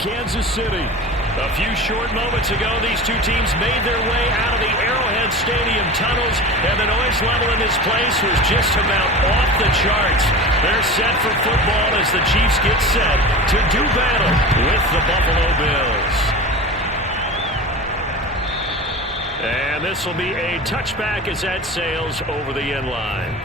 Kansas City. A few short moments ago, these two teams made their way out of the Arrowhead Stadium tunnels, and the noise level in this place was just about off the charts. They're set for football as the Chiefs get set to do battle with the Buffalo Bills. And this will be a touchback as that sails over the end line.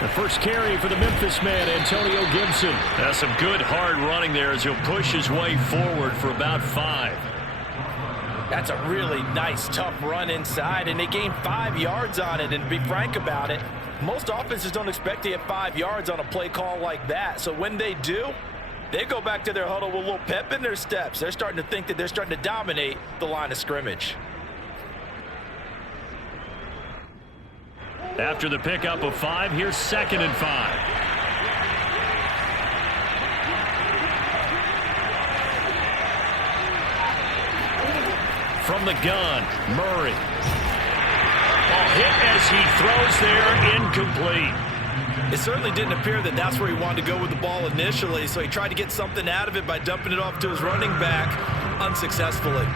The first carry for the Memphis man, Antonio Gibson. That's some good hard running there as he'll push his way forward for about 5. That's a really nice, tough run inside, and they gained 5 yards on it. And to be frank about it, most offenses don't expect to get 5 yards on a play call like that. So when they do, they go back to their huddle with a little pep in their steps. They're starting to think that they're starting to dominate the line of scrimmage. After the pickup of 5, here's 2nd and 5. From the gun, Murray. A hit as he throws there, incomplete. It certainly didn't appear that that's where he wanted to go with the ball initially, so he tried to get something out of it by dumping it off to his running back unsuccessfully.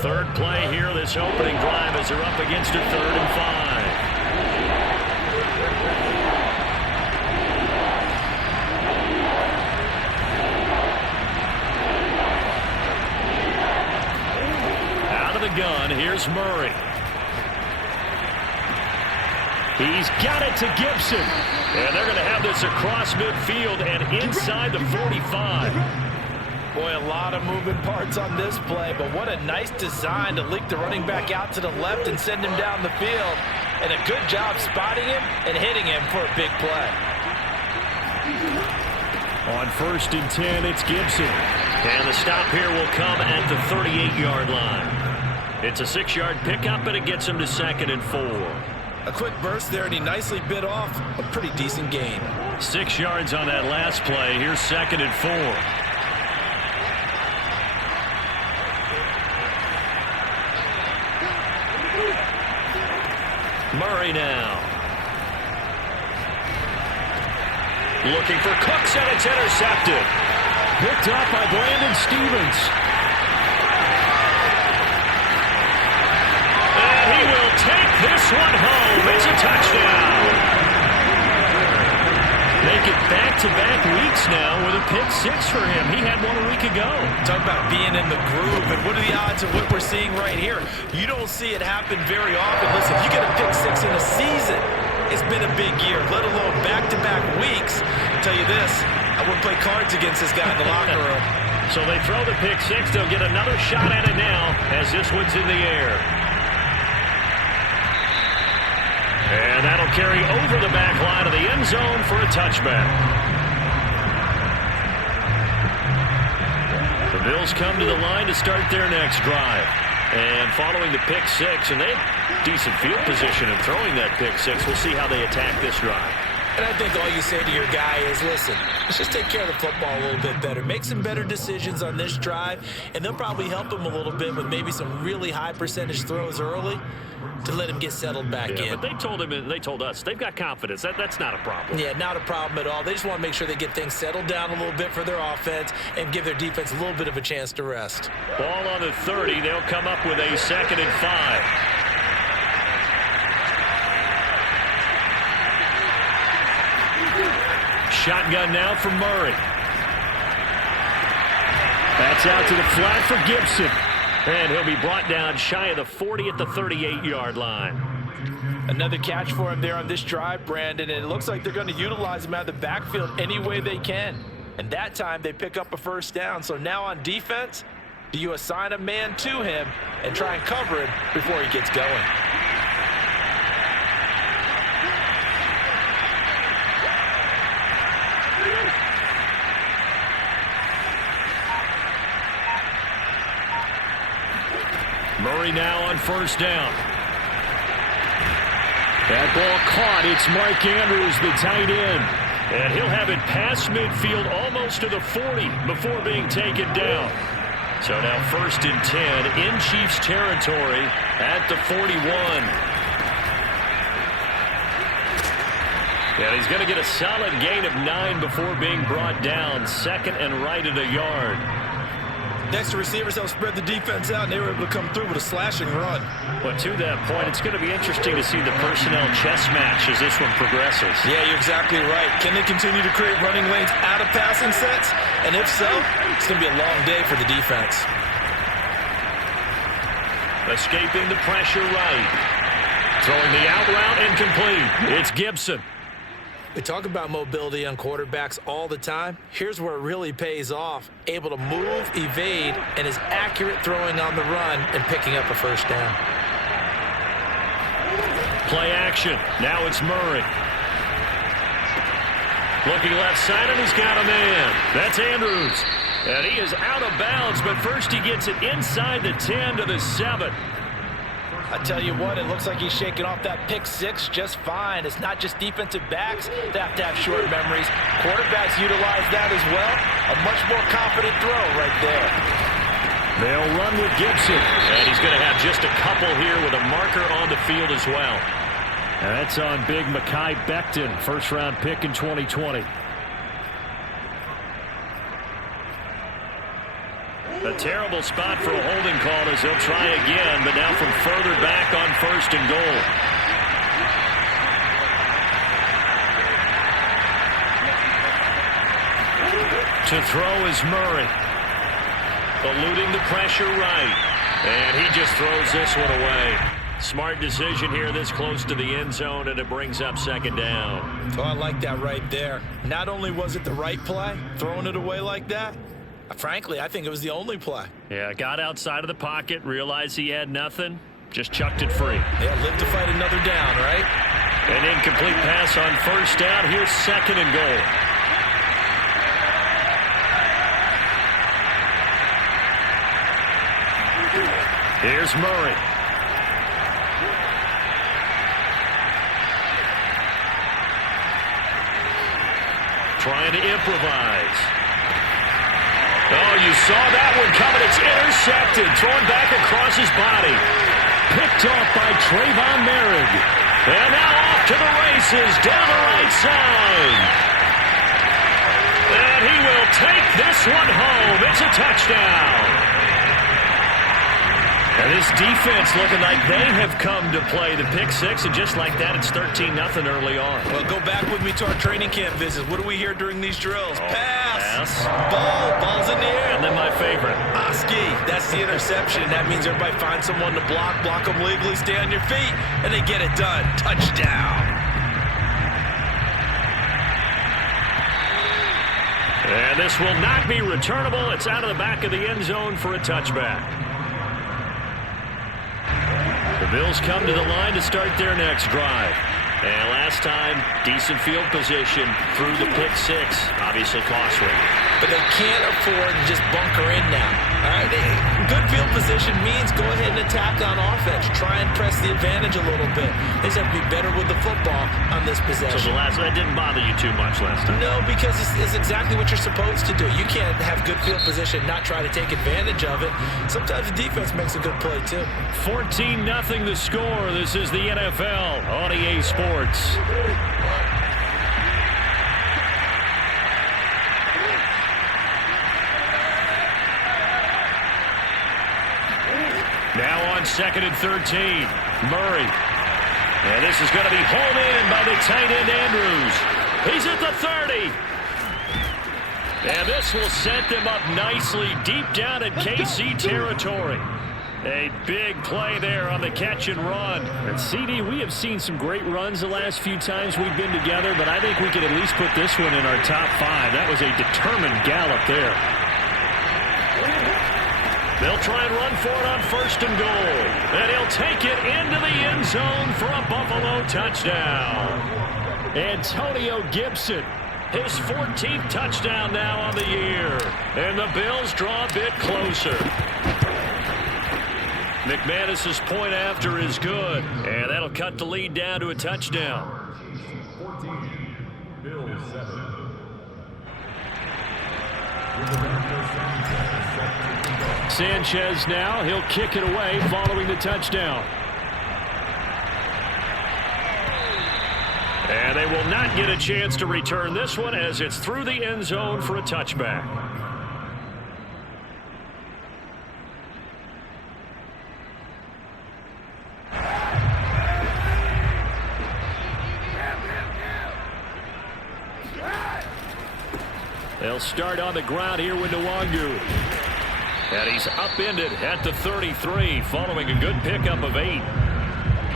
Third play here, this opening drive as they're up against a 3rd and 5. Out of the gun, here's Murray. He's got it to Gibson. And they're going to have this across midfield and inside the 45. Boy, a lot of moving parts on this play, but what a nice design to leak the running back out to the left and send him down the field. And a good job spotting him and hitting him for a big play. On 1st and 10, it's Gibson. And the stop here will come at the 38-yard line. It's a 6-yard pickup, and it gets him to 2nd and 4. A quick burst there, and he nicely bit off a pretty decent gain. 6 yards on that last play. Here's 2nd and 4. Murray now. Looking for Cooks, and it's intercepted. Picked up by Brandon Stevens. And he will take this one home. It's a touchdown. Make it back-to-back weeks now with a pick 6 for him. He had one a week ago. Talk about being in the groove, and what are the odds of what we're seeing right here? You don't see it happen very often. Listen, if you get a pick 6 in a season, it's been a big year, let alone back-to-back weeks. I'll tell you this, I wouldn't play cards against this guy in the locker room. So they throw the pick 6. They'll get another shot at it now as this one's in the air. And that'll carry over the back line of the end zone for a touchback. The Bills come to the line to start their next drive. And following the pick 6, and they have decent field position in throwing that pick 6. We'll see how they attack this drive. And I think all you say to your guy is, listen, let's just take care of the football a little bit better. Make some better decisions on this drive, and they'll probably help him a little bit with maybe some really high percentage throws early to let him get settled back in. But they told him, they told us, they've got confidence. That's not a problem. Yeah, not a problem at all. They just want to make sure they get things settled down a little bit for their offense and give their defense a little bit of a chance to rest. Ball on the 30. They'll come up with a 2nd and 5. Shotgun now from Murray. That's out to the flat for Gibson. And he'll be brought down shy of the 40 at the 38-yard line. Another catch for him there on this drive, Brandon, and it looks like they're going to utilize him out of the backfield any way they can. And that time they pick up a 1st down. So now on defense, do you assign a man to him and try and cover him before he gets going? Murray now on first down. That ball caught. It's Mark Andrews, the tight end. And he'll have it past midfield almost to the 40 before being taken down. So now 1st and 10 in Chiefs territory at the 41. And he's going to get a solid gain of 9 before being brought down. 2nd and right at a yard. Next to receivers, they'll spread the defense out, and they were able to come through with a slashing run. But to that point, it's going to be interesting to see the personnel chess match as this one progresses. Yeah, you're exactly right. Can they continue to create running lanes out of passing sets? And if so, it's going to be a long day for the defense. Escaping the pressure right. Throwing the out route incomplete. It's Gibson. We talk about mobility on quarterbacks all the time. Here's where it really pays off. Able to move, evade, and is accurate throwing on the run and picking up a first down. Play action. Now it's Murray. Looking left side, and he's got a man. That's Andrews. And he is out of bounds, but first he gets it inside the 10 to the 7. I tell you what, it looks like he's shaking off that pick six just fine. It's not just defensive backs that have to have short memories. Quarterbacks utilize that as well. A much more confident throw right there. They'll run with Gibson. And he's going to have just a couple here with a marker on the field as well. And that's on big Mekhi Becton, first-round pick in 2020. A terrible spot for a holding call as he'll try again, but now from further back on 1st and goal. To throw is Murray. Eluding the pressure right. And he just throws this one away. Smart decision here this close to the end zone, and it brings up 2nd down. Oh, I like that right there. Not only was it the right play, throwing it away like that, frankly, I think it was the only play. Yeah, got outside of the pocket, realized he had nothing, just chucked it free. Yeah, live to fight another down, right? An incomplete pass on 1st down. Here's 2nd and goal. Here's Murray. Trying to improvise. Oh, you saw that one coming. It's intercepted. Thrown back across his body. Picked off by Trayvon Merrick. And now off to the races down the right side. And he will take this one home. It's a touchdown. And this defense looking like they have come to play the pick six, and just like that, it's 13-0 early on. Well, go back with me to our training camp visits. What do we hear during these drills? Pass. Ball's in the air. And then my favorite. Oski, that's the interception. That means everybody finds someone to block them legally, stay on your feet, and they get it done. Touchdown. And this will not be returnable. It's out of the back of the end zone for a touchback. The Bills come to the line to start their next drive. And last time, decent field position through the pick six. Obviously costly. But they can't afford to just bunker in now. All right, good field position means go ahead and attack on offense. Try and press the advantage a little bit. They just have to be better with the football on this possession. So that didn't bother you too much last time? No, because it's exactly what you're supposed to do. You can't have good field position, not try to take advantage of it. Sometimes the defense makes a good play, too. 14-0 the score. This is the NFL on EA Sports. Now on 2nd and 13, Murray. And this is going to be hauled in by the tight end Andrews. He's at the 30. And this will set them up nicely deep down in KC territory. A big play there on the catch and run. And CD, we have seen some great runs the last few times we've been together, but I think we could at least put this one in our top 5. That was a determined gallop there. They'll try and run for it on 1st and goal. And he'll take it into the end zone for a Buffalo touchdown. Antonio Gibson, his 14th touchdown now on the year. And the Bills draw a bit closer. McManus's point after is good, and that'll cut the lead down to a touchdown. 14, Bills 7. Sanchez now, he'll kick it away following the touchdown. And they will not get a chance to return this one as it's through the end zone for a touchback. They'll start on the ground here with Nwangu. And he's upended at the 33 following a good pickup of 8.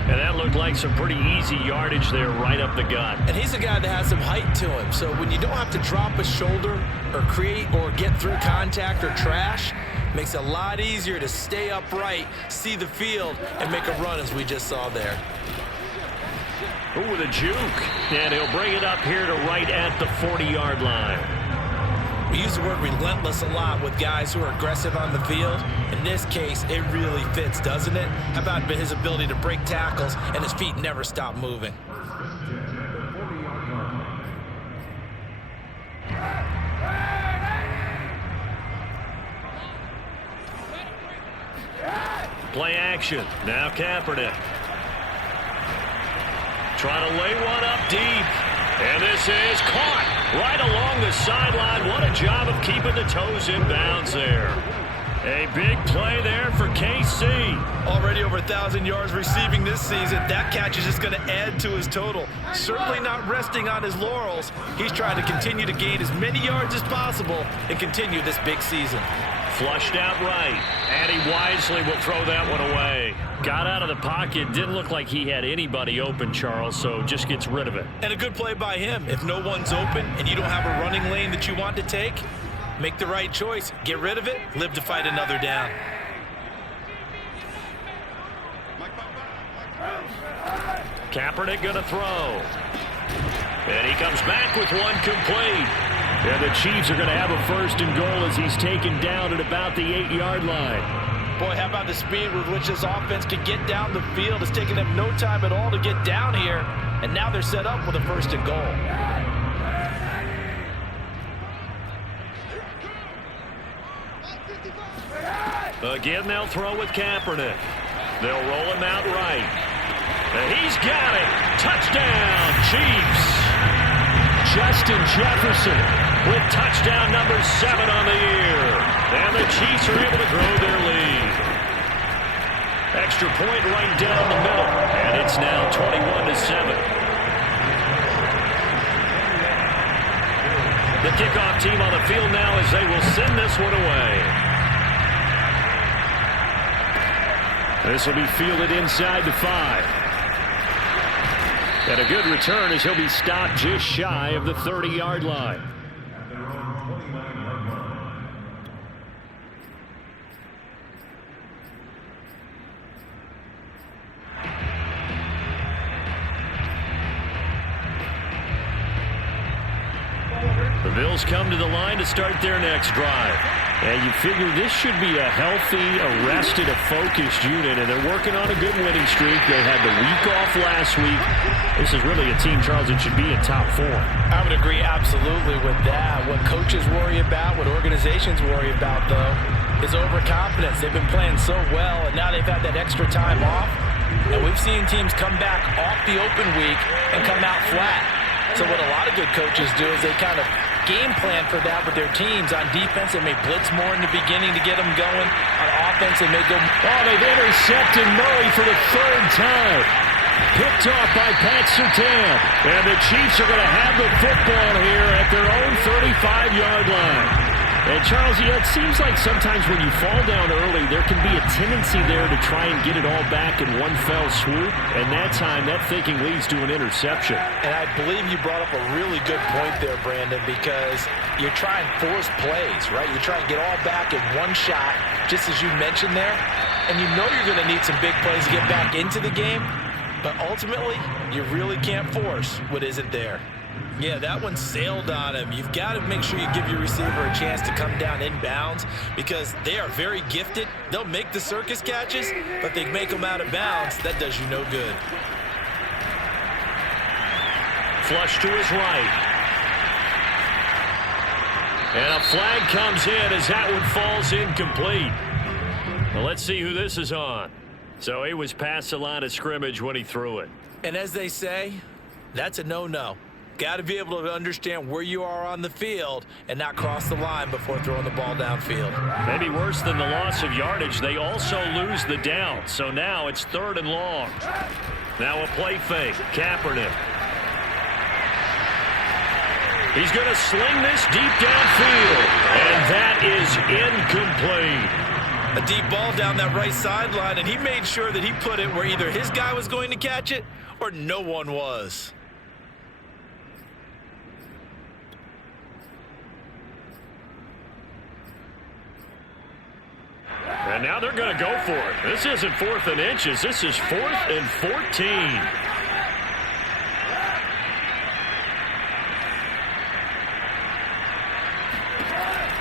And that looked like some pretty easy yardage there right up the gut. And he's a guy that has some height to him. So when you don't have to drop a shoulder or create or get through contact or trash, makes it a lot easier to stay upright, see the field, and make a run as we just saw there. Ooh, with a juke. And he'll bring it up here to right at the 40-yard line. We use the word relentless a lot with guys who are aggressive on the field. In this case, it really fits, doesn't it? How about his ability to break tackles and his feet never stop moving? Play action. Now Kaepernick. Trying to lay one up deep. And this is caught right along the sideline. What a job of keeping the toes in bounds there. A big play there for KC. Already over 1,000 yards receiving this season. That catch is just going to add to his total. Certainly not resting on his laurels. He's trying to continue to gain as many yards as possible and continue this big season. Flushed out right, and he wisely will throw that one away. Got out of the pocket, didn't look like he had anybody open, Charles, so just gets rid of it. And a good play by him. If no one's open and you don't have a running lane that you want to take, make the right choice. Get rid of it, live to fight another down. Kaepernick going to throw. And he comes back with one complete. And the Chiefs are going to have a first and goal as he's taken down at about the 8-yard line. Boy, how about the speed with which this offense can get down the field? It's taken them no time at all to get down here. And now they're set up with a first and goal. Again, they'll throw with Kaepernick. They'll roll him out right. And he's got it. Touchdown, Chiefs. Justin Jefferson with touchdown number 7 on the year. And the Chiefs are able to grow their lead. Extra point right down the middle. And it's now 21-7. The kickoff team on the field now as they will send this one away. This will be fielded inside the 5. And a good return as he'll be stopped just shy of the 30-yard line. The Bills come to the line to start their next drive. And you figure this should be a healthy, arrested, a focused unit, and they're working on a good winning streak. They had the week off last week. This is really a team, Charles, that should be in top 4. I would agree absolutely with that. What coaches worry about, what organizations worry about, though, is overconfidence. They've been playing so well, and now they've had that extra time off. And we've seen teams come back off the open week and come out flat. So what a lot of good coaches do is they kind of game plan for that with their teams. On defense, they may blitz more in the beginning to get them going. On offense, they may go. Oh, they've intercepted Murray for the 3rd time. Picked off by Pat Surtain. And the Chiefs are going to have the football here at their own 35-yard line. And, Charles, yeah, it seems like sometimes when you fall down early, there can be a tendency there to try and get it all back in one fell swoop. And that time, that thinking leads to an interception. And I believe you brought up a really good point there, Brandon, because you're trying force plays, right? You try and get all back in one shot, just as you mentioned there. And you know you're going to need some big plays to get back into the game. But ultimately, you really can't force what isn't there. Yeah, that one sailed on him. You've got to make sure you give your receiver a chance to come down inbounds because they are very gifted. They'll make the circus catches, but they make them out of bounds. That does you no good. Flush to his right. And a flag comes in as that one falls incomplete. Well, let's see who this is on. So he was past the line of scrimmage when he threw it. And as they say, that's a no-no. Got to be able to understand where you are on the field and not cross the line before throwing the ball downfield. Maybe worse than the loss of yardage, they also lose the down. So now it's 3rd and long. Now a play fake. Kaepernick. He's going to sling this deep downfield. And that is incomplete. A deep ball down that right sideline, and he made sure that he put it where either his guy was going to catch it or no one was. And now they're going to go for it. This isn't 4th and inches. This is 4th and 14.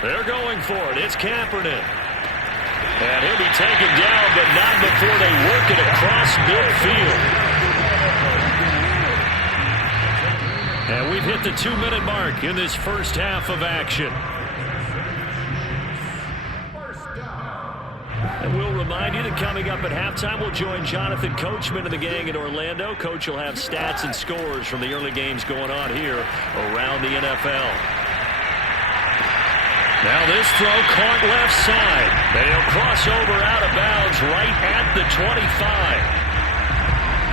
They're going for it. It's Kaepernick. And he'll be taken down, but not before they work it across midfield. And we've hit the 2-minute mark in this first half of action. And we'll remind you that coming up at halftime, we'll join Jonathan Coachman and the gang in Orlando. Coach will have stats and scores from the early games going on here around the NFL. Now this throw caught left side. They'll cross over out of bounds right at the 25.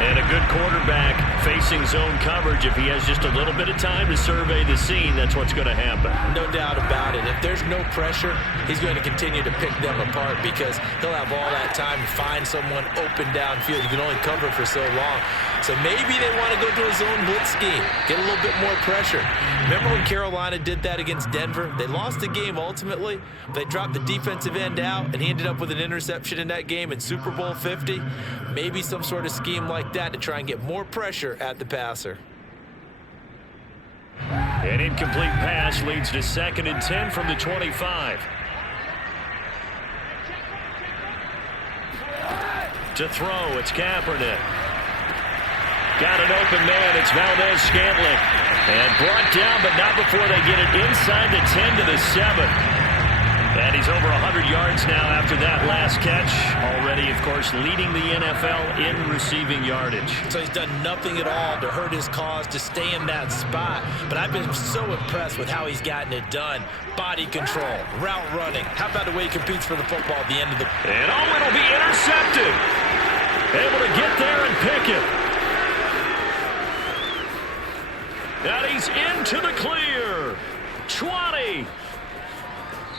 And a good quarterback facing zone coverage. If he has just a little bit of time to survey the scene, that's what's going to happen. No doubt about it. If there's no pressure, he's going to continue to pick them apart because he'll have all that time to find someone open downfield. You can only cover for so long. So maybe they want to go to a zone blitz scheme, get a little bit more pressure. Remember when Carolina did that against Denver? They lost the game ultimately. They dropped the defensive end out, and he ended up with an interception in that game in Super Bowl 50. Maybe some sort of scheme like that to try and get more pressure at the passer. An incomplete pass leads to 2nd and 10 from the 25. To throw, it's Kaepernick. Got an open man, it's Valdez-Scantling. And brought down, but not before they get it inside the 10 to the 7. And he's over 100 yards now after that last catch. Already, of course, leading the NFL in receiving yardage. So he's done nothing at all to hurt his cause, to stay in that spot. But I've been so impressed with how he's gotten it done. Body control, route running. How about the way he competes for the football at the end of the... And it'll be intercepted. Able to get there and pick it. And he's into the clear. 20.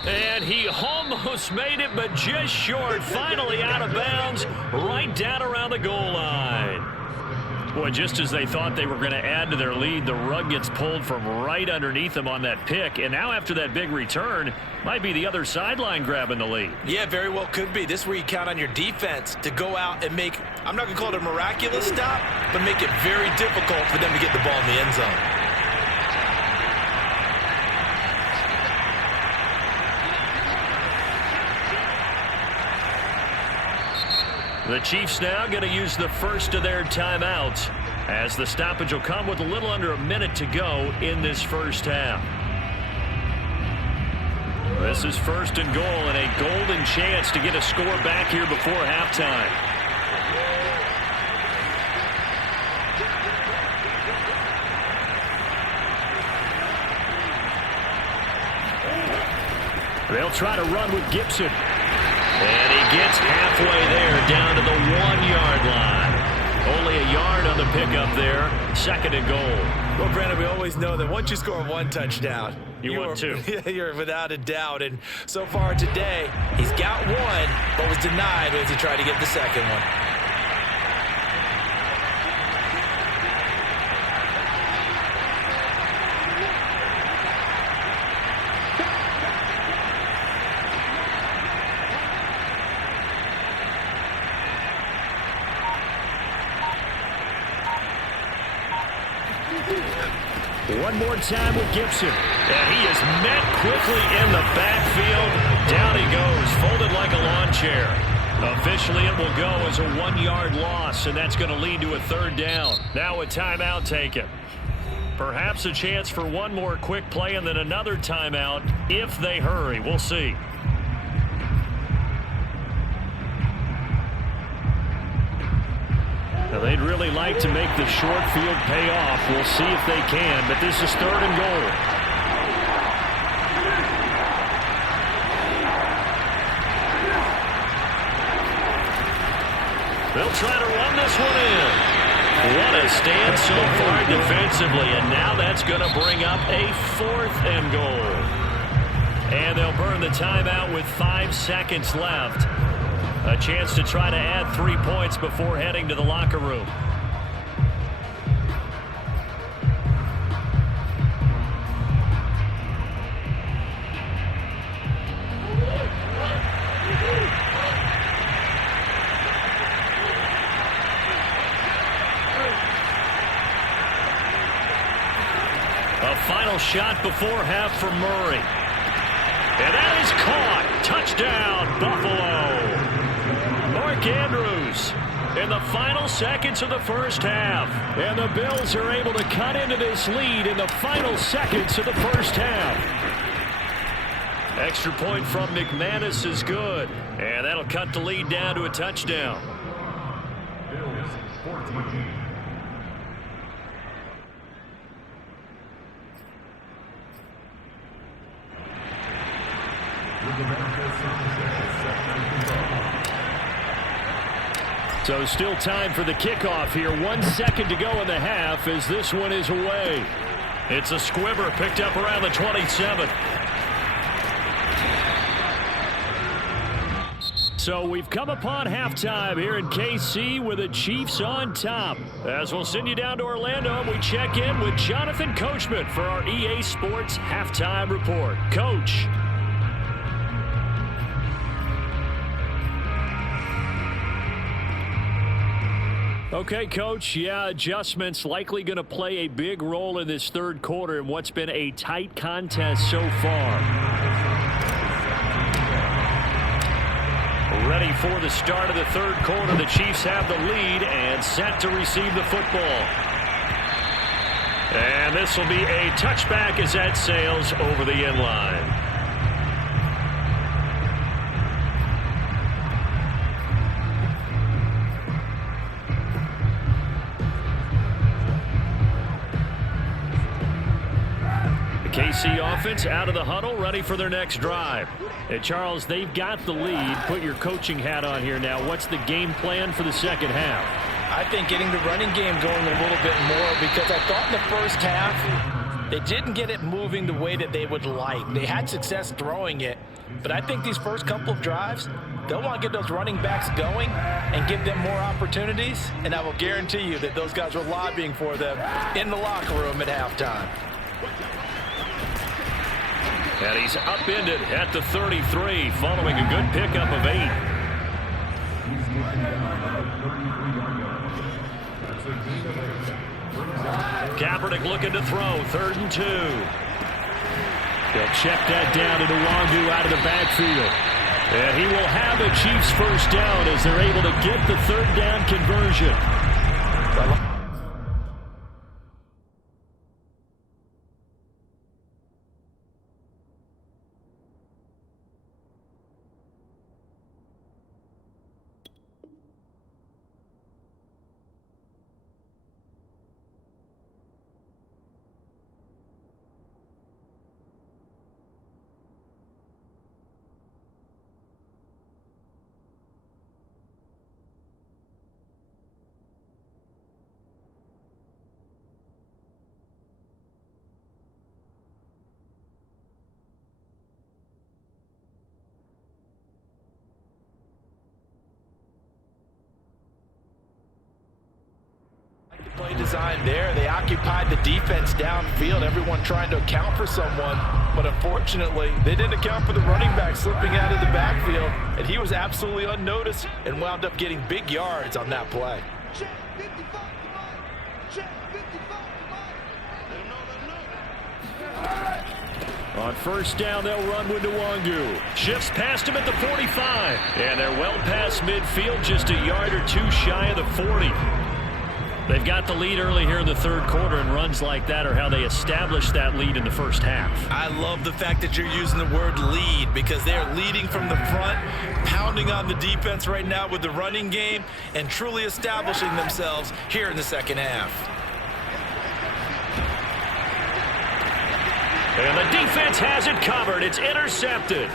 And he almost made it, but just short. Finally out of bounds, right down around the goal line. Boy, just as they thought they were going to add to their lead, the rug gets pulled from right underneath them on that pick. And now after that big return, might be the other sideline grabbing the lead. Yeah, very well could be. This is where you count on your defense to go out and make, I'm not going to call it a miraculous stop, but make it very difficult for them to get the ball in the end zone. The Chiefs now going to use the first of their timeouts as the stoppage will come with a little under a minute to go in this first half. This is 1st and goal and a golden chance to get a score back here before halftime. They'll try to run with Gibson. And he gets halfway there, down to the 1-yard line. Only a yard on the pickup there. 2nd and goal. Well, Brandon, we always know that once you score one touchdown, you want two. You're without a doubt. And so far today, he's got one, but was denied as he tried to get the second one. One more time with Gibson. And he is met quickly in the backfield. Down he goes, folded like a lawn chair. Officially, it will go as a 1-yard loss, and that's going to lead to a 3rd down. Now a timeout taken. Perhaps a chance for one more quick play and then another timeout if they hurry. We'll see. Now they'd really like to make the short field pay off. We'll see if they can, but this is 3rd and goal. They'll try to run this one in. What a stand so far defensively, and now that's going to bring up a 4th and goal. And they'll burn the timeout with 5 seconds left. A chance to try to add 3 points before heading to the locker room. A final shot before half for Murray. And that is caught. Touchdown, Buffalo. Mark Andrews in the final seconds of the first half. And the Bills are able to cut into this lead in the final seconds of the first half. Extra point from McManus is good. And that'll cut the lead down to a touchdown. Bills 14. So still time for the kickoff here. 1 second to go in the half as this one is away. It's a squibber picked up around the 27. So we've come upon halftime here in KC with the Chiefs on top. As we'll send you down to Orlando, and we check in with Jonathan Coachman for our EA Sports Halftime Report. Coach. Okay, Coach, yeah, adjustments likely going to play a big role in this 3rd quarter in what's been a tight contest so far. Ready for the start of the 3rd quarter. The Chiefs have the lead and set to receive the football. And this will be a touchback as that sails over the end line. KC offense out of the huddle, ready for their next drive. And Charles, they've got the lead. Put your coaching hat on here now. What's the game plan for the second half? I think getting the running game going a little bit more, because I thought in the first half they didn't get it moving the way that they would like. They had success throwing it, but I think these first couple of drives, they'll want to get those running backs going and give them more opportunities, and I will guarantee you that those guys were lobbying for them in the locker room at halftime. And he's upended at the 33 following a good pickup of 8. Kaepernick looking to throw, 3rd and 2. They'll check that down to Nwangu out of the backfield. And he will have a Chiefs first down as they're able to get the 3rd down conversion. Play design there. They occupied the defense downfield, everyone trying to account for someone, but unfortunately they didn't account for the running back slipping out of the backfield, and he was absolutely unnoticed and wound up getting big yards on that play. On first down, they'll run with Nwangu. Shifts past him at the 45. And they're well past midfield, just a yard or two shy of the 40. They've got the lead early here in the third quarter, and runs like that are how they established that lead in the first half. I love the fact that you're using the word lead, because they're leading from the front, pounding on the defense right now with the running game, and truly establishing themselves here in the second half. And the defense has it covered. It's intercepted.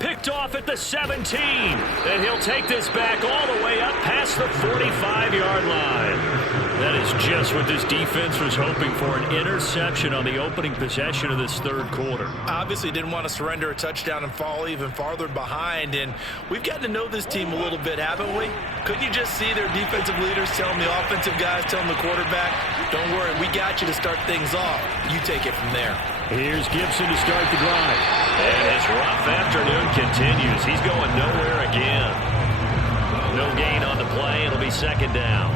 Picked off at the 17. And he'll take this back all the way up past the 45-yard line. That is just what this defense was hoping for, an interception on the opening possession of this third quarter. Obviously didn't want to surrender a touchdown and fall even farther behind. And we've gotten to know this team a little bit, haven't we? Couldn't you just see their defensive leaders telling the offensive guys, telling the quarterback, don't worry, we got you to start things off. You take it from there. Here's Gibson to start the drive. And his rough afternoon continues. He's going nowhere again. No gain on the play. It'll be second down.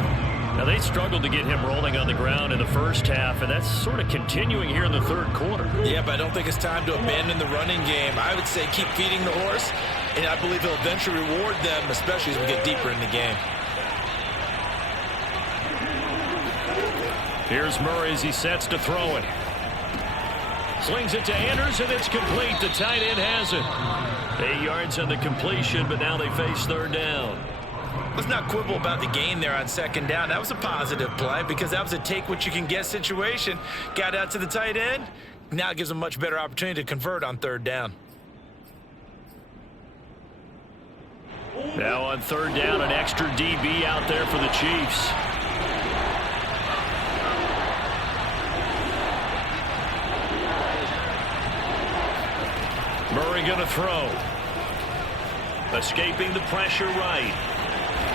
Now, they struggled to get him rolling on the ground in the first half, and that's sort of continuing here in the third quarter. Yeah, but I don't think it's time to abandon the running game. I would say keep feeding the horse, and I believe he'll eventually reward them, especially as we get deeper in the game. Here's Murray as he sets to throw it. Slings it to Anders, and it's complete. The tight end has it. 8 yards on the completion, but now they face third down. Let's not quibble about the gain there on second down. That was a positive play because that was a take-what-you-can-get situation. Got out to the tight end. Now it gives them a much better opportunity to convert on third down. Now on third down, an extra DB out there for the Chiefs. Murray going to throw. Escaping the pressure right.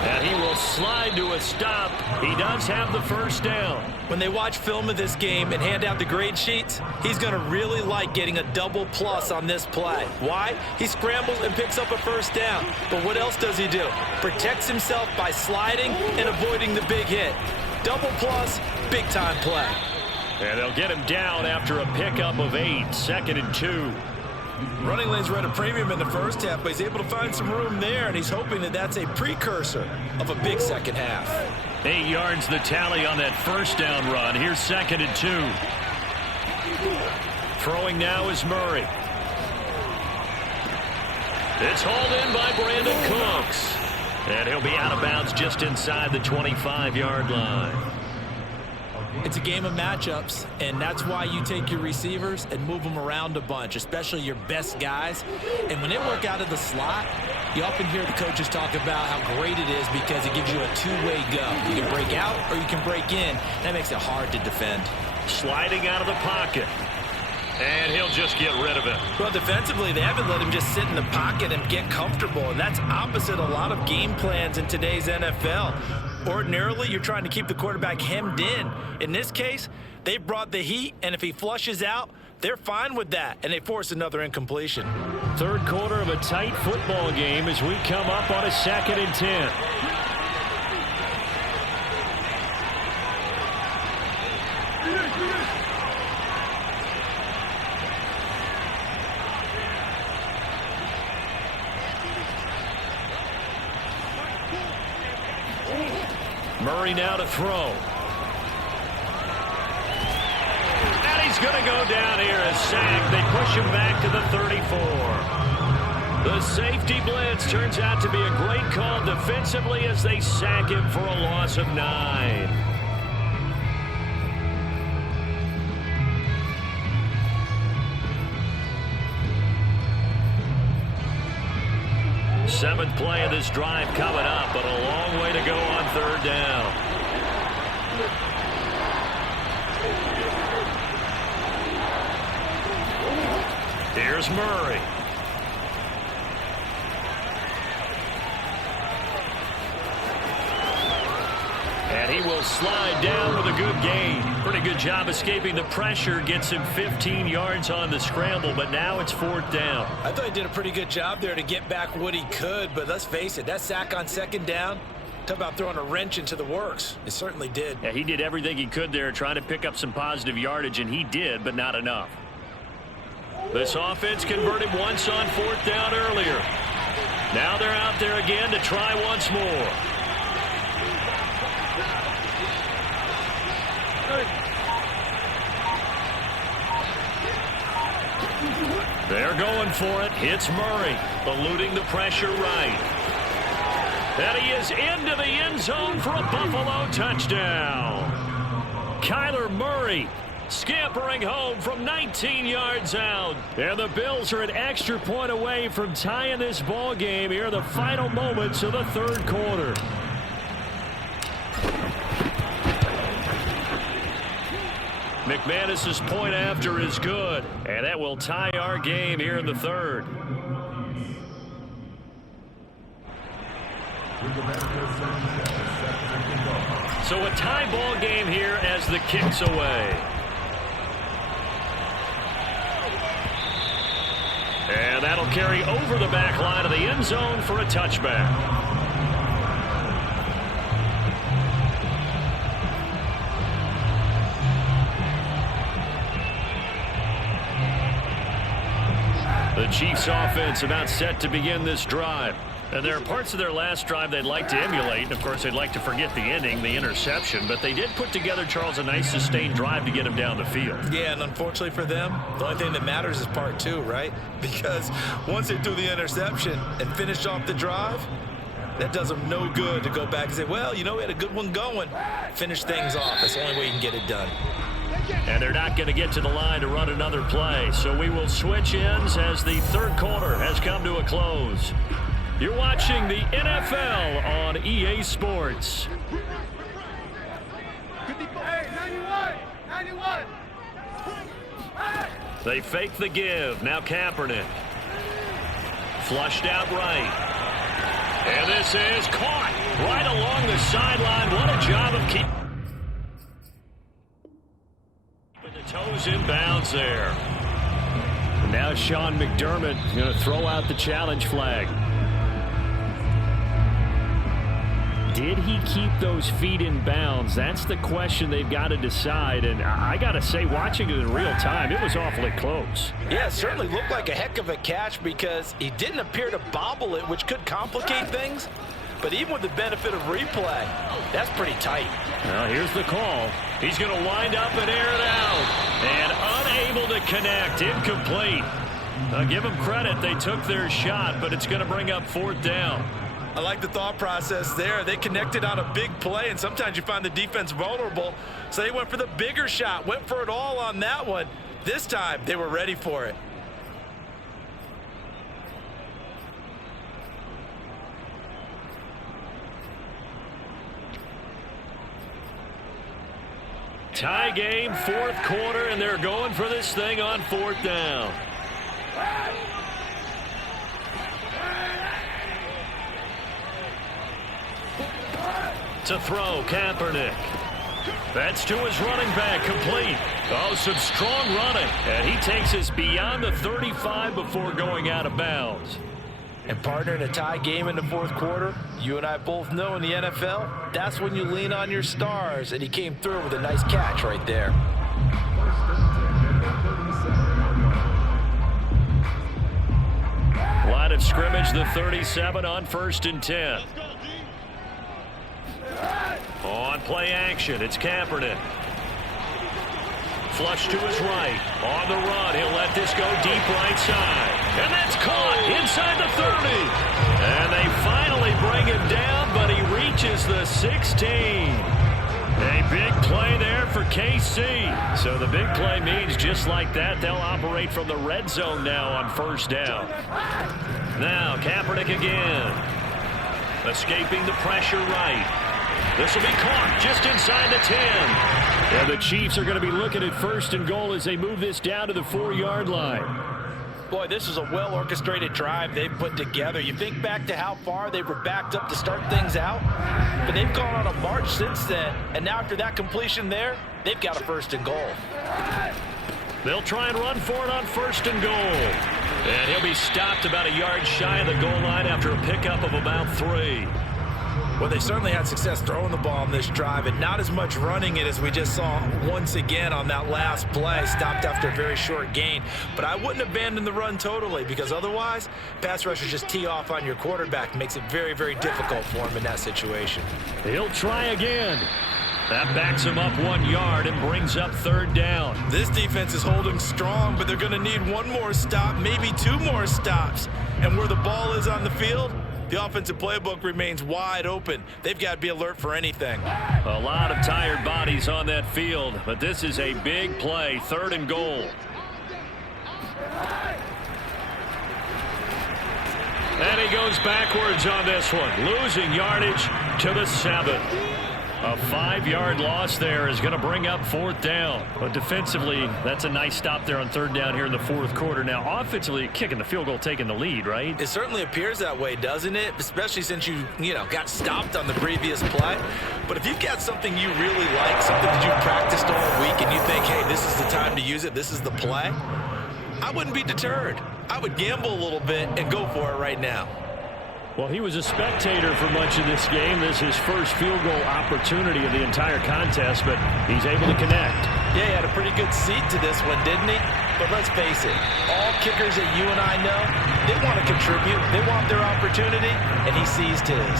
And he will slide to a stop. He does have the first down. When they watch film of this game and hand out the grade sheets, he's going to really like getting a double plus on this play. Why? He scrambles and picks up a first down. But what else does he do? Protects himself by sliding and avoiding the big hit. Double plus, big-time play. And they'll get him down after a pickup of 8, 2nd and 2. Running lanes were at a premium in the first half, but he's able to find some room there, and he's hoping that that's a precursor of a big second half. 8 yards the tally on that first down run. Here's 2nd and 2. Throwing now is Murray. It's hauled in by Brandon Cooks. And he'll be out of bounds just inside the 25-yard line. It's a game of matchups, and that's why you take your receivers and move them around a bunch, especially your best guys. And when they work out of the slot, you often hear the coaches talk about how great it is because it gives you a two-way go. You can break out or you can break in. That makes it hard to defend. Sliding out of the pocket. And he'll just get rid of it. Well, defensively, they haven't let him just sit in the pocket and get comfortable, and that's opposite a lot of game plans in today's NFL. Ordinarily, you're trying to keep the quarterback hemmed in. In this case, they brought the heat, and if he flushes out, they're fine with that, and they force another incompletion. Third quarter of a tight football game as we come up on a 2nd and 10. Murray now to throw. And he's going to go down here as sacked. They push him back to the 34. The safety blitz turns out to be a great call defensively as they sack him for a loss of 9. Seventh play of this drive coming up, but a long way to go on third down. Here's Murray. And he will slide down with a good gain. Pretty good job escaping the pressure. Gets him 15 yards on the scramble, but now it's 4th down. I thought he did a pretty good job there to get back what he could, but let's face it, that sack on second down, talk about throwing a wrench into the works. It certainly did. Yeah, he did everything he could there trying to pick up some positive yardage, and he did, but not enough. This offense converted once on 4th down earlier. Now they're out there again to try once more. They're going for it. It's Murray, eluding the pressure right. And he is into the end zone for a Buffalo touchdown. Kyler Murray scampering home from 19 yards out. And the Bills are an extra point away from tying this ball game here in the final moments of the 3rd quarter. McManus's point after is good, and that will tie our game here in the 3rd. So a tie ball game here as the kick's away. And that'll carry over the back line of the end zone for a touchback. The Chiefs offense about set to begin this drive. And there are parts of their last drive they'd like to emulate. Of course, they'd like to forget the ending, the interception. But they did put together, Charles, a nice sustained drive to get him down the field. Yeah, and unfortunately for them, the only thing that matters is part 2, right? Because once they do the interception and finish off the drive, that does them no good to go back and say, well, you know, we had a good one going. Finish things off. That's the only way you can get it done. And they're not going to get to the line to run another play. So we will switch ends as the 3rd quarter has come to a close. You're watching the NFL on EA Sports. They fake the give. Now Kaepernick. Flushed out right. And this is caught right along the sideline. What a job of keeping the toes in bounds there. And now Sean McDermott going to throw out the challenge flag. Did he keep those feet in bounds? That's the question they've got to decide. And I got to say, watching it in real time, it was awfully close. Yeah, it certainly looked like a heck of a catch because he didn't appear to bobble it, which could complicate things. But even with the benefit of replay, that's pretty tight. Well, here's the call. He's going to wind up and air it out. And unable to connect. Incomplete. I'll give them credit. They took their shot, but it's going to bring up 4th down. I like the thought process there. They connected on a big play, and sometimes you find the defense vulnerable. So they went for the bigger shot, went for it all on that one. This time, they were ready for it. Tie game, 4th quarter, and they're going for this thing on 4th down. To throw, Kaepernick. That's to his running back, complete. Oh, some strong running. And he takes us beyond the 35 before going out of bounds. And partner, in a tie game in the 4th quarter, you and I both know in the NFL, that's when you lean on your stars. And he came through with a nice catch right there. Line of scrimmage, the 37 on 1st and 10. On play action, it's Kaepernick. Flush to his right. On the run, he'll let this go deep right side. And that's caught inside the 30. And they finally bring him down, but he reaches the 16. A big play there for KC. So the big play means just like that, they'll operate from the red zone now on 1st down. Now Kaepernick again. Escaping the pressure right. This will be caught just inside the 10. And the Chiefs are going to be looking at 1st and goal as they move this down to the 4-yard line. Boy, this is a well-orchestrated drive they've put together. You think back to how far they were backed up to start things out, but they've gone on a march since then. And now after that completion there, they've got a 1st and goal. They'll try and run for it on 1st and goal. And he'll be stopped about a yard shy of the goal line after a pickup of about 3. Well, they certainly had success throwing the ball on this drive, and not as much running it as we just saw once again on that last play. Stopped after a very short gain. But I wouldn't abandon the run totally, because otherwise, pass rushers just tee off on your quarterback. Makes it very, very difficult for him in that situation. He'll try again. That backs him up 1 yard and brings up 3rd down. This defense is holding strong, but they're going to need one more stop, maybe 2 more stops. And where the ball is on the field, the offensive playbook remains wide open. They've got to be alert for anything. A lot of tired bodies on that field, but this is a big play, 3rd and goal. And he goes backwards on this one, losing yardage to the 7. A 5-yard loss there is going to bring up 4th down. But defensively, that's a nice stop there on 3rd down here in the 4th quarter. Now, offensively, kicking the field goal, taking the lead, right? It certainly appears that way, doesn't it? Especially since you got stopped on the previous play. But if you've got something you really like, something that you've practiced all week, and you think, hey, this is the time to use it, this is the play, I wouldn't be deterred. I would gamble a little bit and go for it right now. Well, he was a spectator for much of this game. This is his first field goal opportunity of the entire contest, but he's able to connect. Yeah, he had a pretty good seat to this one, didn't he? But let's face it, all kickers that you and I know, they want to contribute. They want their opportunity, and he seized his.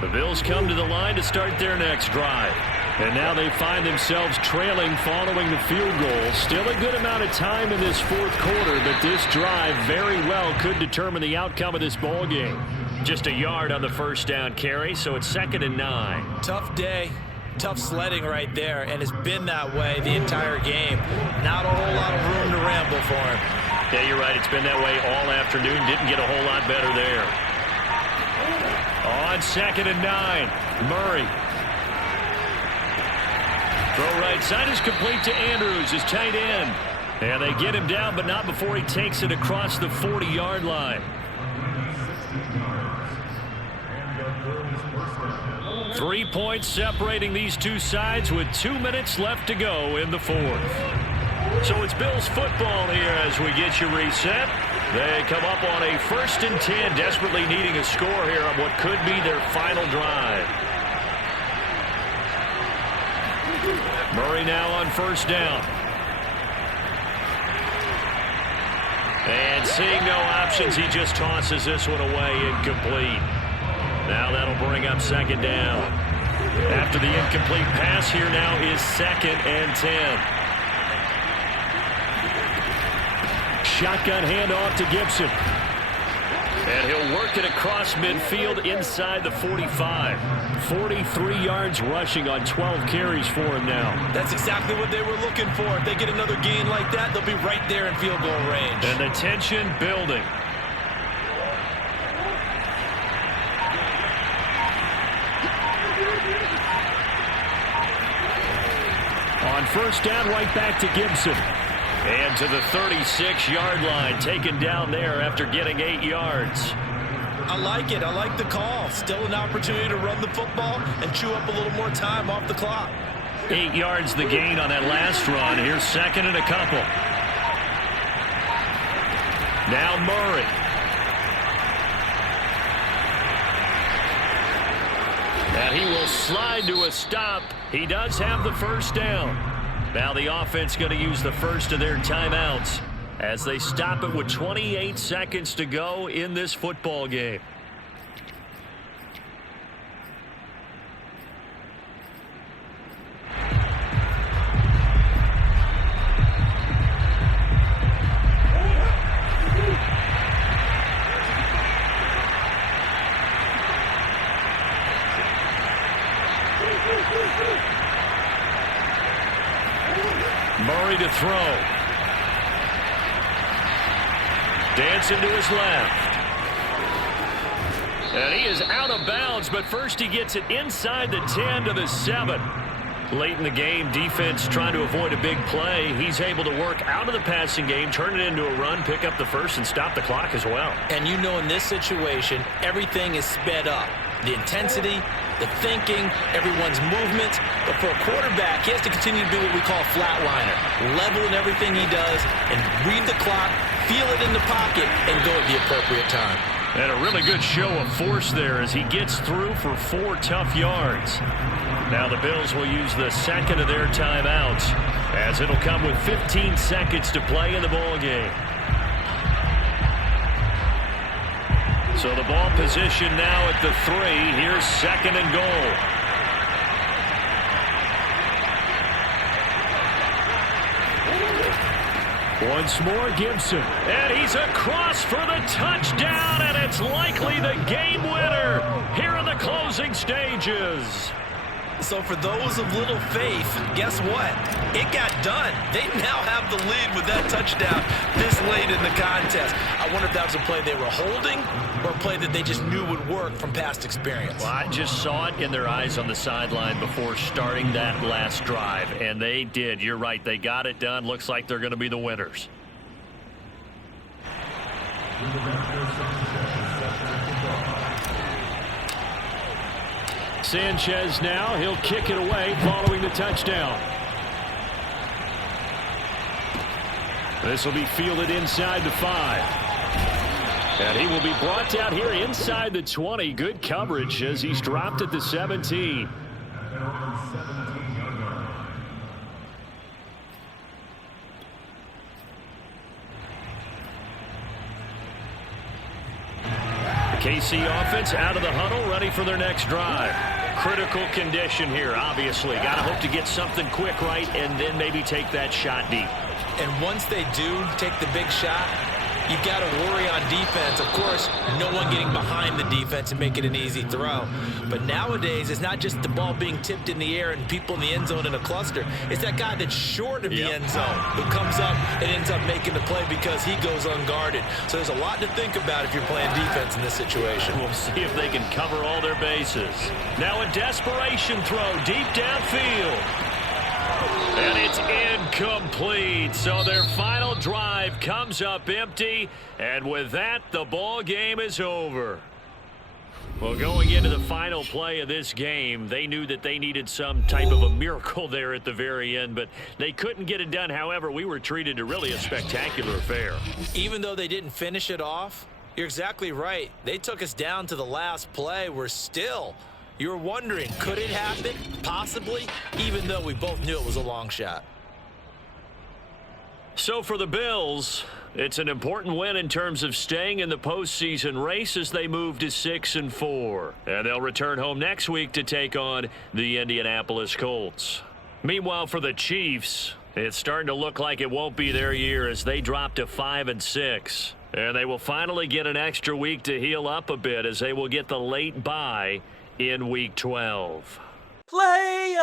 The Bills come to the line to start their next drive. And now they find themselves trailing following the field goal. Still a good amount of time in this 4th quarter, but this drive very well could determine the outcome of this ball game. Just a yard on the 1st down carry, so it's 2nd and 9. Tough day. Tough sledding right there, and it's been that way the entire game. Not a whole lot of room to ramble for him. Yeah, you're right. It's been that way all afternoon. Didn't get a whole lot better there. On 2nd and 9, Murray. Throw right side is complete to Andrews, his tight end. And they get him down, but not before he takes it across the 40-yard line. 3 points separating these two sides with 2 minutes left to go in the 4th. So it's Bills football here as we get you reset. They come up on a 1st and 10, desperately needing a score here on what could be their final drive. Murray now on 1st down. And seeing no options, he just tosses this one away, incomplete. Now that'll bring up 2nd down. After the incomplete pass, here now is 2nd and 10. Shotgun handoff to Gibson. And he'll work it across midfield inside the 45. 43 yards rushing on 12 carries for him now. That's exactly what they were looking for. If they get another gain like that, they'll be right there in field goal range. And the tension building. On 1st down, right back to Gibson. And to the 36-yard line, taken down there after getting 8 yards. I like it. I like the call. Still an opportunity to run the football and chew up a little more time off the clock. 8 yards the gain on that last run. Here's 2nd and a couple. Now Murray. And he will slide to a stop. He does have the 1st down. Now the offense going to use the first of their timeouts as they stop it with 28 seconds to go in this football game. Murray to throw. Dancing to his left. And he is out of bounds, but first he gets it inside the 10 to the 7. Late in the game, defense trying to avoid a big play. He's able to work out of the passing game, turn it into a run, pick up the first, and stop the clock as well. And you know in this situation, everything is sped up. The intensity, the thinking, everyone's movements. But for a quarterback, he has to continue to do what we call flatliner. Level in everything he does and read the clock, feel it in the pocket, and go at the appropriate time. And a really good show of force there as he gets through for 4 tough yards. Now the Bills will use the second of their timeouts as it'll come with 15 seconds to play in the ball game. So the ball position now at the 3. Here's second and goal. Once more, Gibson. And he's across for the touchdown, and it's likely the game winner here in the closing stages. So for those of little faith, guess what? It got done. They now have the lead with that touchdown this late in the contest. I wonder if that was a play they were holding or a play that they just knew would work from past experience. Well, I just saw it in their eyes on the sideline before starting that last drive, and they did. You're right. They got it done. Looks like they're going to be the winners. Sanchez now, he'll kick it away following the touchdown. This will be fielded inside the 5. And he will be brought down here inside the 20. Good coverage as he's dropped at the 17. KC offense out of the huddle, ready for their next drive. Critical condition here, obviously. Got to hope to get something quick right and then maybe take that shot deep. And once they do take the big shot, you've got to worry on defense. Of course, no one getting behind the defense and make it an easy throw. But nowadays, it's not just the ball being tipped in the air and people in the end zone in a cluster. It's that guy that's short of the end zone who comes up and ends up making the play because he goes unguarded. So there's a lot to think about if you're playing defense in this situation. We'll see if they can cover all their bases. Now a desperation throw deep downfield. And it's incomplete. So their final drive comes up empty. And with that, the ball game is over. Well, going into the final play of this game, they knew that they needed some type of a miracle there at the very end, but they couldn't get it done. However, we were treated to really a spectacular affair. Even though they didn't finish it off, you're exactly right. They took us down to the last play. We're still... You're wondering, could it happen? Possibly, even though we both knew it was a long shot. So for the Bills, it's an important win in terms of staying in the postseason race as they move to 6-4. And they'll return home next week to take on the Indianapolis Colts. Meanwhile, for the Chiefs, it's starting to look like it won't be their year as they drop to 5-6. And they will finally get an extra week to heal up a bit as they will get the late bye in Week 12. Player